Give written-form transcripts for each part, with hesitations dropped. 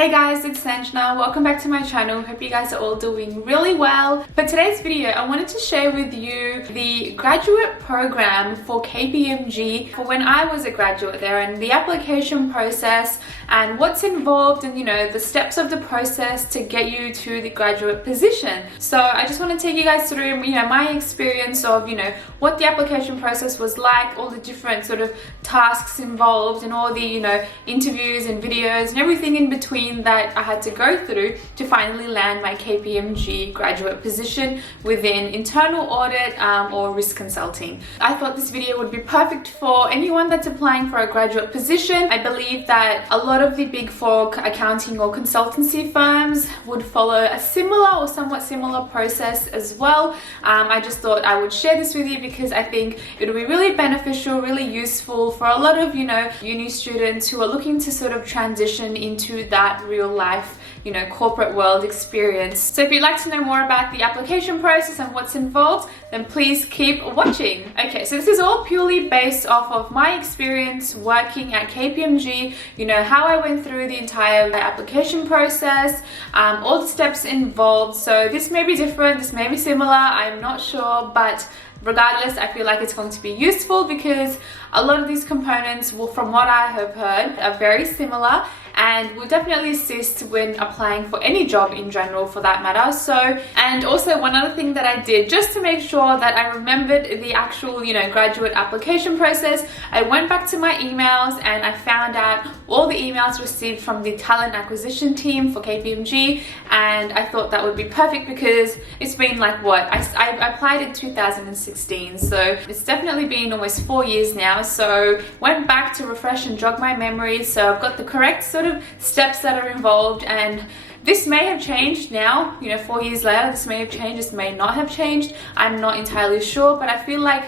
Hey guys, it's Sanjana. Welcome back to my channel. Hope you guys are all doing really well. For today's video, I wanted to share with you the graduate program for KPMG for when I was a graduate there, and the application process and what's involved, and the steps of the process to get you to the graduate position. So I just want to take you guys through my experience of what the application process was like, all the different sort of tasks involved, and all the interviews and videos and everything in between that I had to go through to finally land my KPMG graduate position within internal audit or risk consulting. I thought this video would be perfect for anyone that's applying for a graduate position. I believe that a lot of the big four accounting or consultancy firms would follow a similar or somewhat similar process as well. I just thought I would share this with you because I think it would be really beneficial, really useful for a lot of uni students who are looking to sort of transition into that real life corporate world experience. So if you'd like to know more about the application process and what's involved, then please keep watching. Okay, so this is all purely based off of my experience working at KPMG, how I went through the entire application process, all the steps involved. So this may be different, this may be similar, I'm not sure, but regardless, I feel like it's going to be useful because a lot of these components, from what I have heard, are very similar and will definitely assist when applying for any job in general for that matter. And also one other thing that I did just to make sure that I remembered the actual graduate application process, I went back to my emails and I found out all the emails received from the talent acquisition team for KPMG, and I thought that would be perfect because it's been like I applied in 2016, so it's definitely been almost 4 years now. So went back to refresh and jog my memory, so I've got the correct sort of steps that are involved, and this may have changed now, 4 years later. This may have changed, this may not have changed, I'm not entirely sure, but I feel like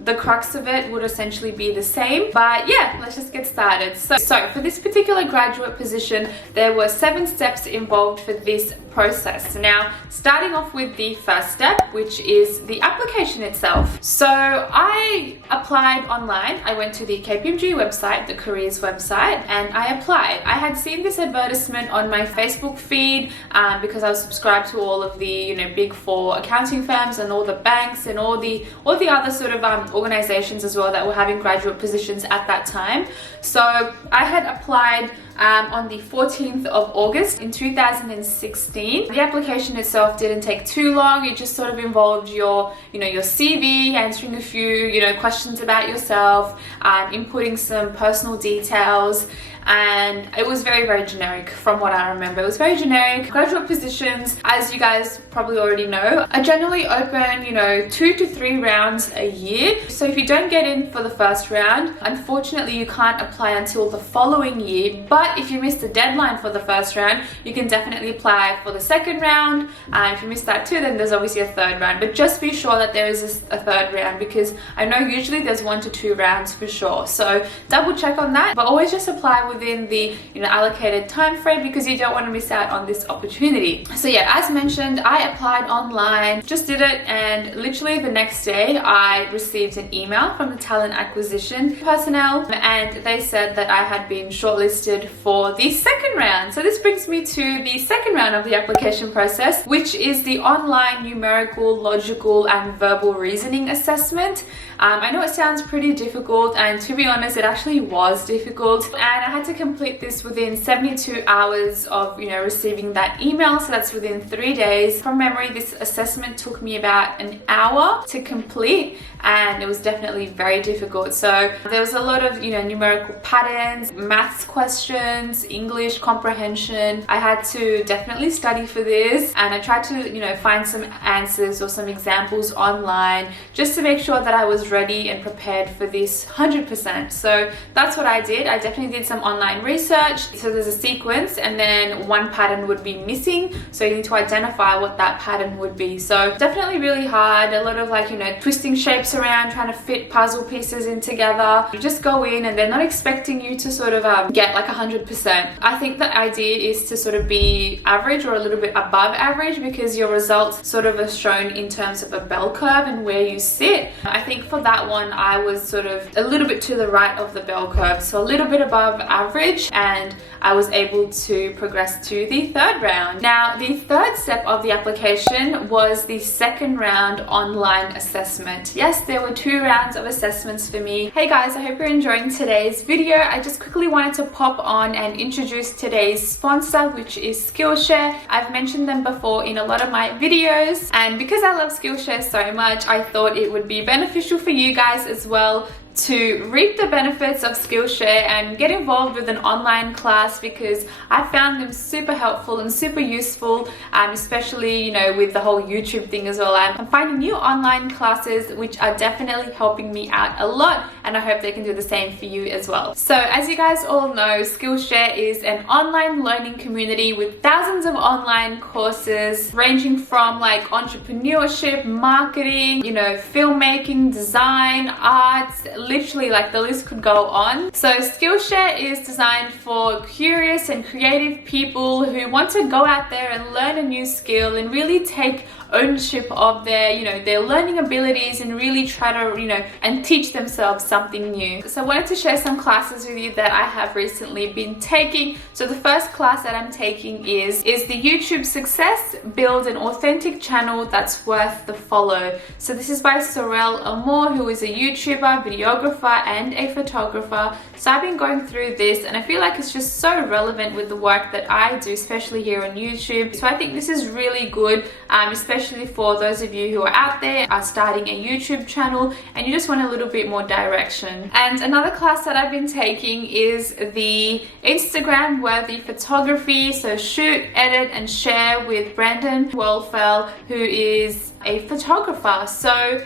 the crux of it would essentially be the same. But yeah, let's just get started. So for this particular graduate position, there were 7 steps involved for this process. Now, starting off with the first step, which is the application itself. So I applied online. I went to the KPMG website, the careers website, and I applied. I had seen this advertisement on my Facebook feed because I was subscribed to all of the big four accounting firms and all the banks and all the other sort of organizations as well that were having graduate positions at that time. So I had applied on the 14th of August in 2016. The application itself didn't take too long. It just sort of involved your CV, answering a few questions about yourself, inputting some personal details, and it was very, very generic from what I remember. It was very generic. Graduate positions, as you guys probably already know, are generally open 2 to 3 rounds a year. So if you don't get in for the first round, unfortunately you can't apply until the following year. But if you miss the deadline for the first round, you can definitely apply for the second round. If you miss that too, then there's obviously a third round, but just be sure that there is a third round, because I know usually there's 1 to 2 rounds for sure. So double check on that, but always just apply within the allocated time frame, because you don't want to miss out on this opportunity. So yeah, as mentioned, I applied online, just did it, and literally the next day I received an email from the talent acquisition personnel, and they said that I had been shortlisted for the second round. So this brings me to the second round of the application process, which is the online numerical, logical, and verbal reasoning assessment. I know it sounds pretty difficult, and to be honest, it actually was difficult, and I had to complete this within 72 hours of receiving that email. So that's within 3 days. From memory, this assessment took me about an hour to complete, and it was definitely very difficult. So there was a lot of numerical patterns, maths questions, English comprehension. I had to definitely study for this, and I tried to find some answers or some examples online just to make sure that I was ready and prepared for this 100%. So that's what I did. I definitely did some online research. So there's a sequence, and then one pattern would be missing, so you need to identify what that pattern would be. So definitely really hard. A lot of twisting shapes around, trying to fit puzzle pieces in together. You just go in, and they're not expecting you to sort of get like 100% 100%. I think the idea is to sort of be average or a little bit above average, because your results sort of are shown in terms of a bell curve and where you sit. I think for that one, I was sort of a little bit to the right of the bell curve, so a little bit above average, and I was able to progress to the third round. Now, the third step of the application was the second round online assessment. Yes, there were 2 rounds of assessments for me. Hey guys, I hope you're enjoying today's video. I just quickly wanted to pop on and introduce today's sponsor, which is Skillshare. I've mentioned them before in a lot of my videos, and because I love Skillshare so much, I thought it would be beneficial for you guys as well to reap the benefits of Skillshare and get involved with an online class, because I found them super helpful and super useful, especially, you know, with the whole YouTube thing as well. I'm finding new online classes which are definitely helping me out a lot, and I hope they can do the same for you as well. So as you guys all know, Skillshare is an online learning community with thousands of online courses ranging from like entrepreneurship, marketing, you know, filmmaking, design, arts, literally like the list could go on. So Skillshare is designed for curious and creative people who want to go out there and learn a new skill and really take ownership of their, you know, their learning abilities and really try to, you know, and teach themselves something new. So I wanted to share some classes with you that I have recently been taking. So the first class that I'm taking is the YouTube Success, Build an Authentic Channel That's Worth the Follow. So this is by Sorel Amor, who is a YouTuber, videographer, and a photographer. So I've been going through this, and I feel like it's just so relevant with the work that I do, especially here on YouTube. So I think this is really good, especially for those of you who are out there, are starting a YouTube channel and you just want a little bit more direction. And another class that I've been taking is the Instagram worthy photography. So shoot, edit, and share with Brandon Wolfell, who is a photographer. So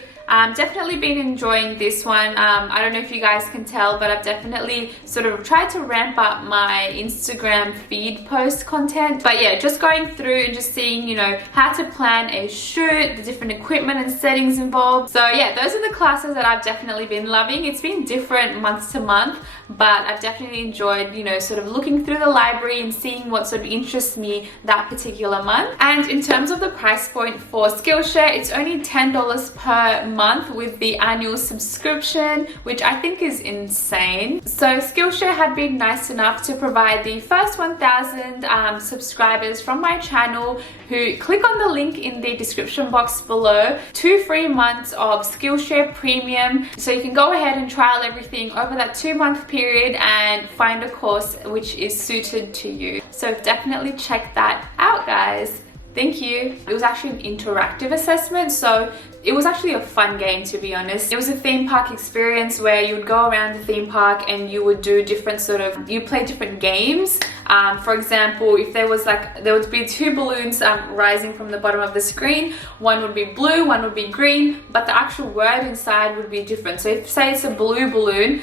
definitely been enjoying this one. I don't know if you guys can tell, but I've definitely sort of tried to ramp up my Instagram feed post content. But yeah, just going through and just seeing, you know, how to plan a shoot, the different equipment and settings involved. So yeah, those are the classes that I've definitely been loving. It's been different month to month, but I've definitely enjoyed, you know, sort of looking through the library and seeing what sort of interests me that particular month. And in terms of the price point for Skillshare, it's only $10 per month with the annual subscription, which I think is insane. So Skillshare had been nice enough to provide the first 1,000 subscribers from my channel who click on the link in the description box below 2 free months of Skillshare Premium. So you can go ahead and trial everything over that 2-month period and find a course which is suited to you. So definitely check that out, guys. Thank you. It was actually an interactive assessment, so it was actually a fun game, to be honest. It was a theme park experience where you would go around the theme park and you would do different you play different games. For example, if there would be 2 balloons rising from the bottom of the screen. One would be blue, one would be green, but the actual word inside would be different. So if, say, it's a blue balloon,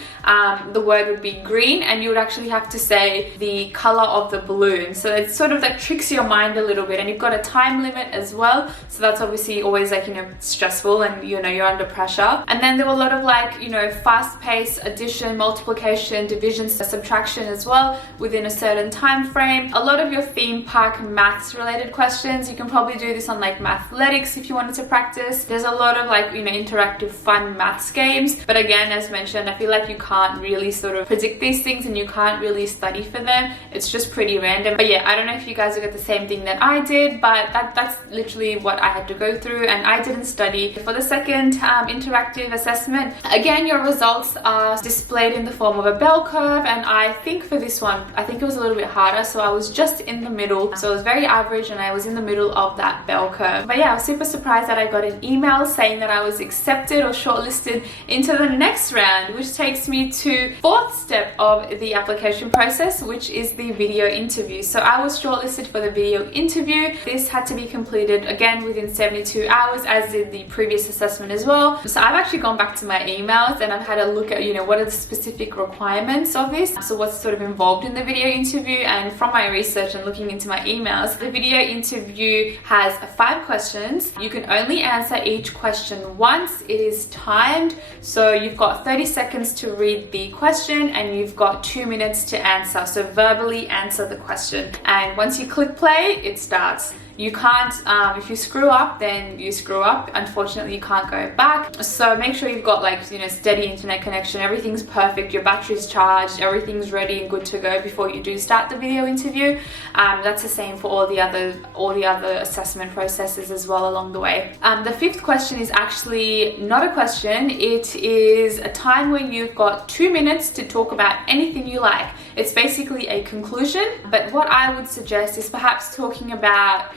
the word would be green, and you would actually have to say the color of the balloon. So it's sort of that tricks your mind a little bit, and you've got a time limit as well. So that's obviously always like, you know, stressful, and you know, you're under pressure. And then there were a lot of like, you know, fast-paced addition, multiplication, division, subtraction as well within a certain time frame. A lot of your theme park maths related questions, you can probably do this on like Mathletics if you wanted to practice. There's a lot of like, you know, interactive fun maths games, but again, as mentioned, I feel like you can't really sort of predict these things and you can't really study for them. It's just pretty random. But yeah, I don't know if you guys will get the same thing that I did, but that's literally what I had to go through, and I didn't study. For the second interactive assessment, again, your results are displayed in the form of a bell curve, and I think for this one, I think it was a little bit harder, so I was just in the middle. So it was very average, and I was in the middle of that bell curve. But yeah, I was super surprised that I got an email saying that I was accepted or shortlisted into the next round, which takes me to 4th step of the application process, which is the video interview. So I was shortlisted for the video interview. This had to be completed again within 72 hours, as did the previous assessment as well. So I've actually gone back to my emails and I've had a look at, you know, what are the specific requirements of this. So what's sort of involved in the video interview. interview, and from my research and looking into my emails, the video interview has 5 questions. You can only answer each question once. It is timed, so you've got 30 seconds to read the question and you've got 2 minutes to answer. So verbally answer the question, and once you click play, it starts. You can't, if you screw up, then you screw up. Unfortunately, you can't go back. So make sure you've got steady internet connection, everything's perfect, your battery's charged, everything's ready and good to go before you do start the video interview. That's the same for all the other assessment processes as well along the way. The 5th question is actually not a question. It is a time where you've got 2 minutes to talk about anything you like. It's basically a conclusion, but what I would suggest is perhaps talking about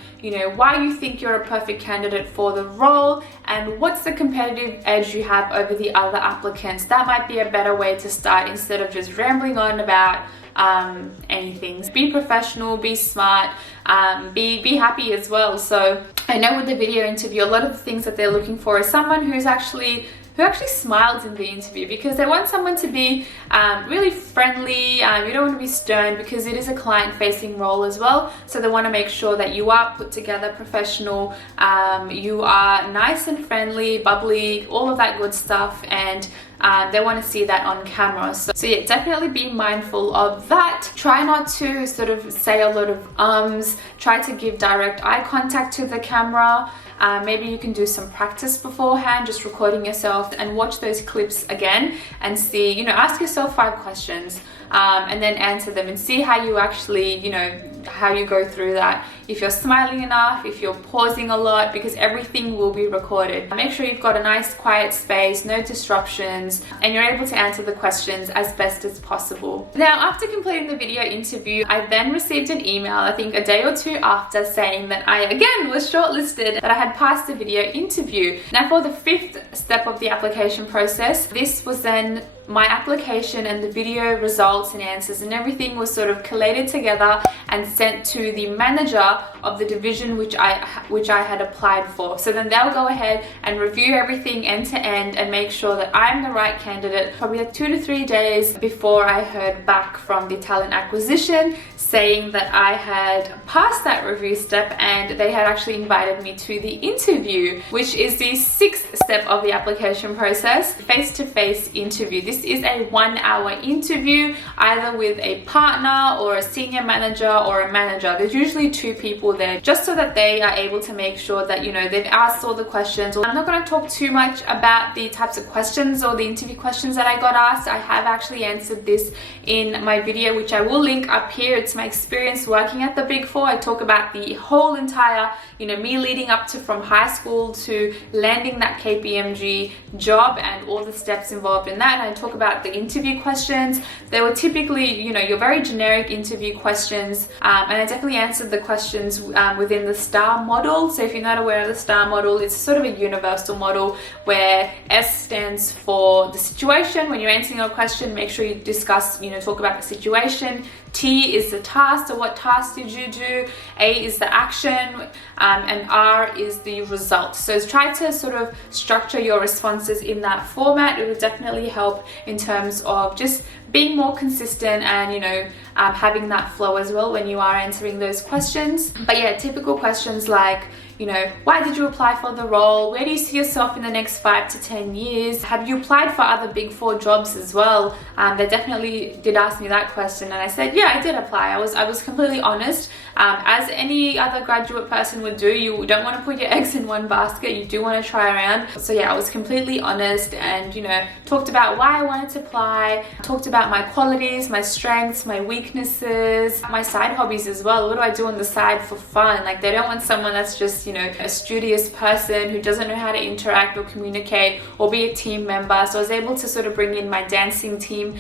why you think you're a perfect candidate for the role and what's the competitive edge you have over the other applicants. That might be a better way to start instead of just rambling on about anything. Be professional, be smart, be happy as well. So I know with the video interview, a lot of the things that they're looking for is someone who actually smiles in the interview, because they want someone to be really friendly. You don't want to be stern because it is a client-facing role as well. So they want to make sure that you are put together, professional, you are nice and friendly, bubbly, all of that good stuff, and they want to see that on camera. So yeah, definitely be mindful of that. Try not to sort of say a lot of ums. Try to give direct eye contact to the camera. Maybe you can do some practice beforehand, just recording yourself, and watch those clips again and see, ask yourself 5 questions and then answer them and see how you actually, how you go through that. If you're smiling enough, if you're pausing a lot, because everything will be recorded. Make sure you've got a nice quiet space, no disruptions, and you're able to answer the questions as best as possible. Now, after completing the video interview, I then received an email, I think a day or 2 after, saying that I again was shortlisted, that I had passed the video interview. Now, for the 5th step of the application process, this was then my application, and the video results and answers and everything was sort of collated together and sent to the manager of the division which I had applied for. So then they'll go ahead and review everything end to end and make sure that I'm the right candidate. Probably 2 to 3 days before I heard back from the talent acquisition saying that I had passed that review step, and they had actually invited me to the interview, which is the 6th step of the application process, face-to-face interview. This is a 1-hour interview, either with a partner or a senior manager or a manager. There's usually 2 people there, just so that they are able to make sure that they've asked all the questions. I'm not going to talk too much about the types of questions or the interview questions that I got asked. I have actually answered this in my video, which I will link up here. It's my experience working at the Big Four. I talk about the whole entire, me leading up to from high school to landing that KPMG job and all the steps involved in that. And I talk about the interview questions. They were typically, your very generic interview questions, and I definitely answered the questions within the STAR model. So if you're not aware of the STAR model, it's sort of a universal model where S stands for the situation. When you're answering a question, make sure you discuss, talk about the situation. T is the task, so what task did you do? A is the action, and R is the result. So try to sort of structure your responses in that format. It will definitely help in terms of just being more consistent and having that flow as well when you are answering those questions. But yeah, typical questions like, why did you apply for the role? Where do you see yourself in the next 5 to 10 years? Have you applied for other Big Four jobs as well? They definitely did ask me that question, and I said, yeah, I did apply. I was completely honest. As any other graduate person would do, you don't want to put your eggs in one basket. You do want to try around. So yeah, I was completely honest and, talked about why I wanted to apply, talked about my qualities, my strengths, my weaknesses, my side hobbies as well. What do I do on the side for fun? Like, they don't want someone that's just, a studious person who doesn't know how to interact or communicate or be a team member. So I was able to sort of bring in my dancing team,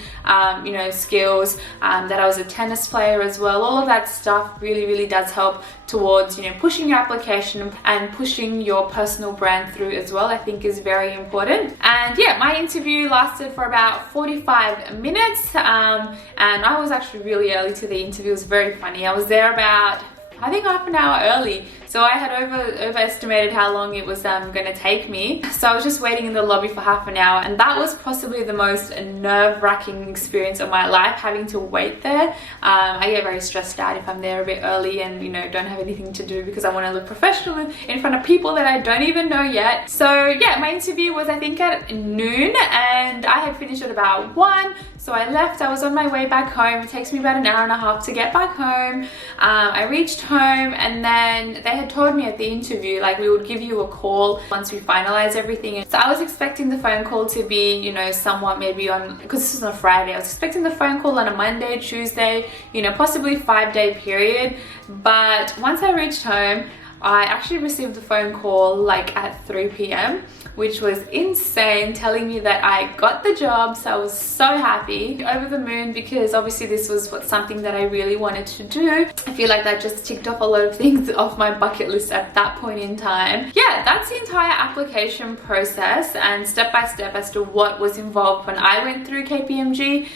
skills, that I was a tennis player as well. All of that stuff really does help towards, pushing your application and pushing your personal brand through as well, I think is very important. And yeah, my interview lasted for about 45 minutes, and I was actually really early to the interview. It was very funny. I was there about, I think, half an hour early. So I had overestimated how long it was going to take me. So I was just waiting in the lobby for half an hour, and that was possibly the most nerve-wracking experience of my life, having to wait there. I get very stressed out if I'm there a bit early and, you know, don't have anything to do because I want to look professional in front of people that I don't even know yet. So yeah, my interview was, I think, at noon, and I had finished at about 1. So I left, I was on my way back home. It takes me about an hour and a half to get back home. I reached home, and then they had told me at the interview, like, we would give you a call once we finalize everything. So I was expecting the phone call to be, you know, somewhat maybe on, because this was on a Friday, I was expecting the phone call on a Monday, Tuesday, you know, possibly 5-day period. But once I reached home, I actually received the phone call like at 3 p.m, which was insane, telling me that I got the job. So I was so happy, over the moon, because obviously this was something that I really wanted to do. I feel like that just ticked off a lot of things off my bucket list at that point in time. Yeah, that's the entire application process and step by step as to what was involved when I went through KPMG.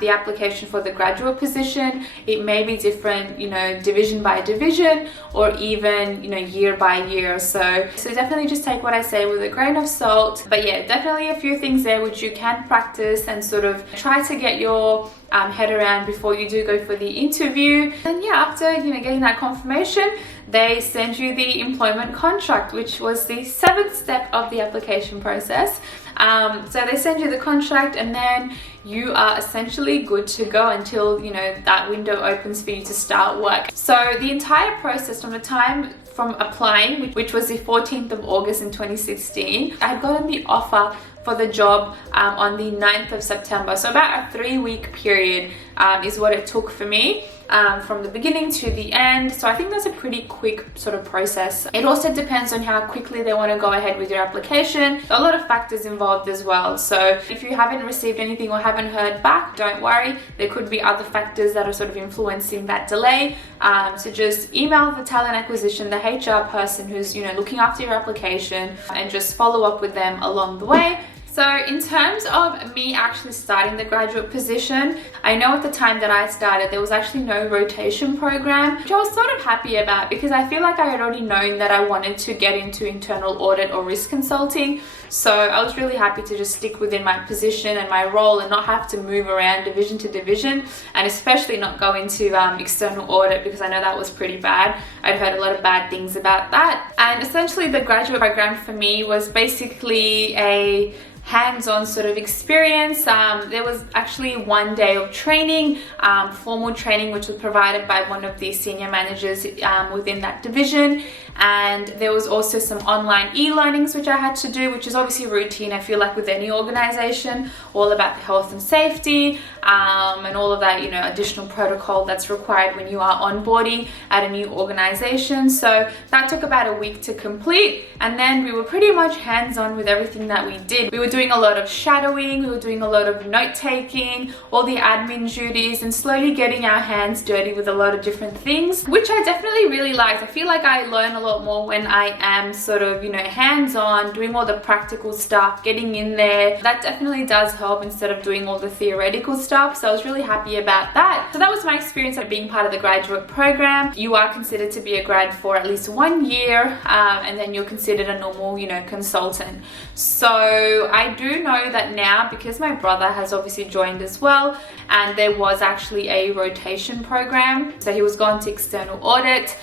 The application for the graduate position, it may be different, you know, division by division, or even, you know, year by year. So definitely just take what I say with a grain of salt. But yeah, definitely a few things there which you can practice and sort of try to get your head around before you do go for the interview. And yeah, after, you know, getting that confirmation, they send you the employment contract, which was the 7th step of the application process. So they send you the contract, and then you are essentially good to go until, you know, that window opens for you to start work. So the entire process from the time from applying, which was the 14th of August in 2016, I had gotten the offer for the job on the 9th of September. So about a 3-week period is what it took for me. From the beginning to the end. So I think that's a pretty quick sort of process. It also depends on how quickly they want to go ahead with your application. A lot of factors involved as well. So if you haven't received anything or haven't heard back, don't worry. There could be other factors that are sort of influencing that delay. So just email the talent acquisition, the HR person who's, you know, looking after your application, and just follow up with them along the way. So in terms of me actually starting the graduate position, I know at the time that I started, there was actually no rotation program, which I was sort of happy about, because I feel like I had already known that I wanted to get into internal audit or risk consulting. So I was really happy to just stick within my position and my role and not have to move around division to division, and especially not go into external audit, because I know that was pretty bad. I'd heard a lot of bad things about that. And essentially the graduate program for me was basically a hands-on sort of experience. There was actually 1 day of training, formal training, which was provided by one of the senior managers within that division. And there was also some online e-learnings which I had to do, which is obviously routine, I feel like, with any organization, all about the health and safety and all of that, you know, additional protocol that's required when you are onboarding at a new organization. So that took about a week to complete, and then we were pretty much hands-on with everything that we did. We were doing a lot of shadowing, we were doing a lot of note-taking, all the admin duties, and slowly getting our hands dirty with a lot of different things, which I definitely really liked. I feel like I learn a lot more when I am sort of, you know, hands-on, doing all the practical stuff, getting in there. That definitely does help instead of doing all the theoretical stuff. So I was really happy about that. So that was my experience of being part of the graduate program. You are considered to be a grad for at least 1 year, and then you're considered a normal, you know, consultant. So I do know that now, because my brother has obviously joined as well, and there was actually a rotation program. So he was gone to external audit,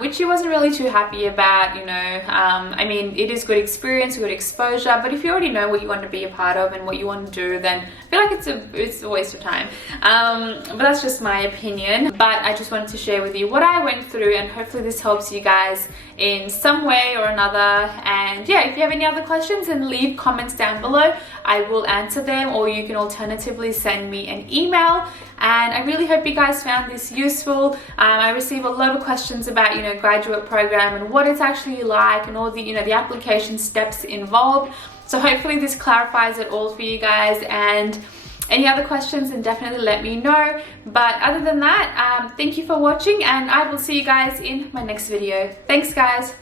which he wasn't really too happy about, you know. I mean, it is good experience, good exposure, but if you already know what you want to be a part of and what you want to do, then I feel like it's a waste of time. But that's just my opinion. But I just wanted to share with you what I went through, and hopefully this helps you guys in some way or another. And yeah, if you have any other questions, then leave comments down below. I will answer them, or you can alternatively send me an email. And I really hope you guys found this useful. I receive a lot of questions about, you know, graduate program and what it's actually like, and all the, you know, the application steps involved. So hopefully this clarifies it all for you guys. And any other questions, then definitely let me know. But other than that, thank you for watching, and I will see you guys in my next video. Thanks, guys.